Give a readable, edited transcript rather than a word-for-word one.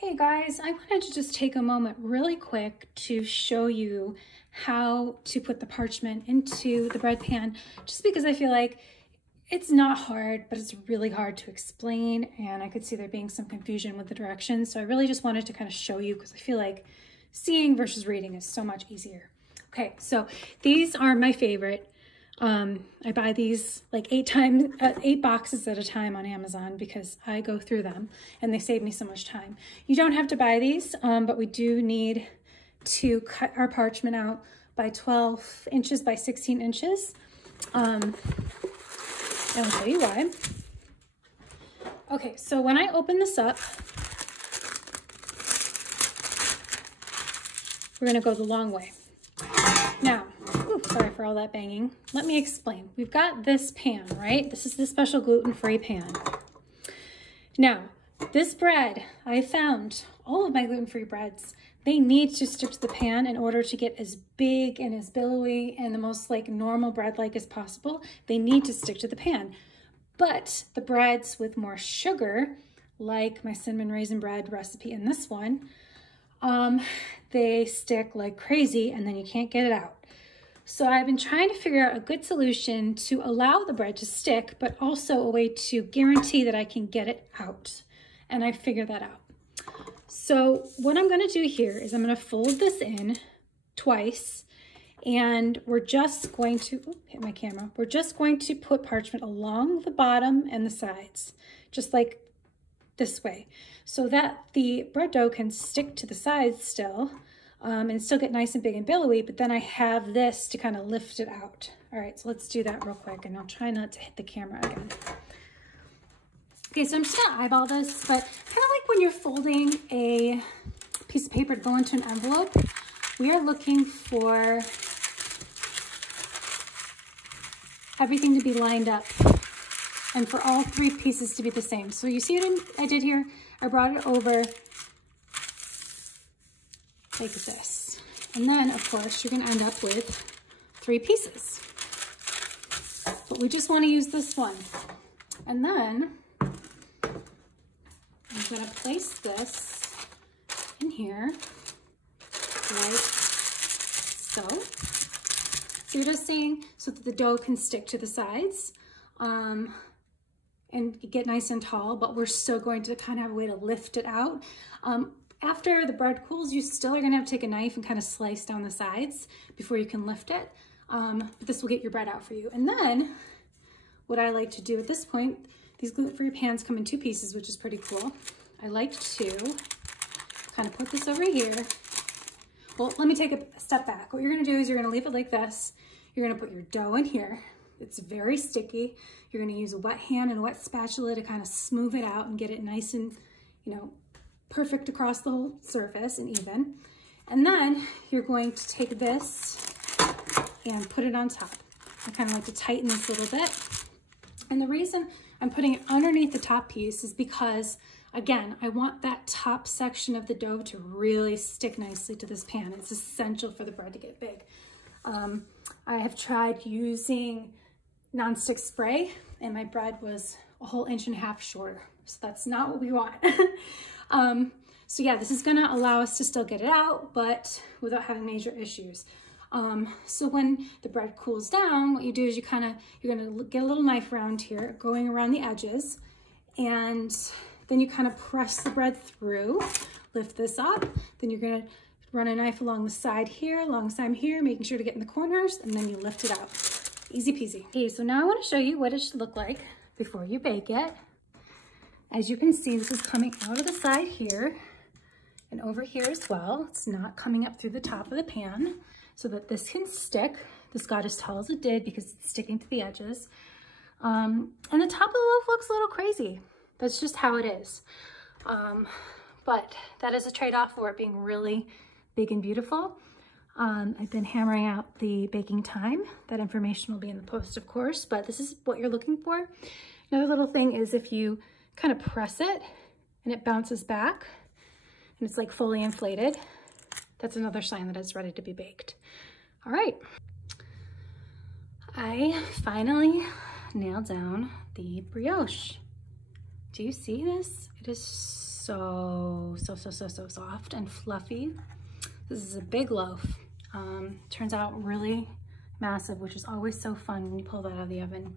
Hey guys, I wanted to just take a moment really quick to show you how to put the parchment into the bread pan, just because I feel like it's not hard, but it's really hard to explain, and I could see there being some confusion with the directions. So I really just wanted to kind of show you because I feel like seeing versus reading is so much easier. Okay, so these are my favorite. I buy these like 8 boxes at a time on Amazon because I go through them and they save me so much time. You don't have to buy these, but we do need to cut our parchment out by 12 inches by 16 inches. And I'll show you why. Okay, so when I open this up, we're gonna go the long way. Now, sorry for all that banging. Let me explain. We've got this pan, right? This is the special gluten-free pan. Now, this bread, I found all of my gluten-free breads, they need to stick to the pan in order to get as big and as billowy and the most like normal bread-like as possible. They need to stick to the pan. But the breads with more sugar, like my cinnamon raisin bread recipe in this one, they stick like crazy and then you can't get it out. So I've been trying to figure out a good solution to allow the bread to stick, but also a way to guarantee that I can get it out. And I figured that out. So what I'm gonna do here is I'm gonna fold this in twice, and we're just going to, hit my camera, we're just going to put parchment along the bottom and the sides, just like this way, so that the bread dough can stick to the sides still, and still get nice and big and billowy, but then I have this to kind of lift it out. All right, so let's do that real quick, and I'll try not to hit the camera again. Okay, so I'm just gonna eyeball this, but kind of like when you're folding a piece of paper to go into an envelope, we are looking for everything to be lined up and for all 3 pieces to be the same. So you see what I did here? I brought it over like this. And then, of course, you're gonna end up with 3 pieces. But we just wanna use this one. And then I'm gonna place this in here, like so. So you're just saying so that the dough can stick to the sides and get nice and tall, but we're still going to kind of have a way to lift it out. After the bread cools, you still are gonna have to take a knife and kind of slice down the sides before you can lift it. But this will get your bread out for you. And then what I like to do at this point, these gluten-free pans come in 2 pieces, which is pretty cool. I like to kind of put this over here. Well, let me take a step back. What you're gonna do is you're gonna leave it like this. You're gonna put your dough in here. It's very sticky. You're gonna use a wet hand and a wet spatula to kind of smooth it out and get it nice and, you know, perfect across the whole surface and even. And then you're going to take this and put it on top. I kind of like to tighten this a little bit. And the reason I'm putting it underneath the top piece is because, again, I want that top section of the dough to really stick nicely to this pan. It's essential for the bread to get big. I have tried using nonstick spray and my bread was a whole 1.5 inches shorter. So that's not what we want. So yeah, this is gonna allow us to still get it out, but without having major issues. So when the bread cools down, what you do is you're gonna get a little knife around here, going around the edges, and then you kind of press the bread through, lift this up, then you're gonna run a knife along the side here, alongside here, making sure to get in the corners, and then you lift it out. Easy peasy. Okay, so now I wanna show you what it should look like before you bake it. As you can see, this is coming out of the side here and over here as well. It's not coming up through the top of the pan so that this can stick. This got as tall as it did because it's sticking to the edges. And the top of the loaf looks a little crazy. That's just how it is. But that is a trade-off for it being really big and beautiful. I've been hammering out the baking time. That information will be in the post, of course, but this is what you're looking for. Another little thing is if you kind of press it and it bounces back and it's like fully inflated, that's another sign that it's ready to be baked. All right. I finally nailed down the brioche. Do you see this? It is so soft and fluffy. This is a big loaf. Turns out really massive, which is always so fun when you pull that out of the oven.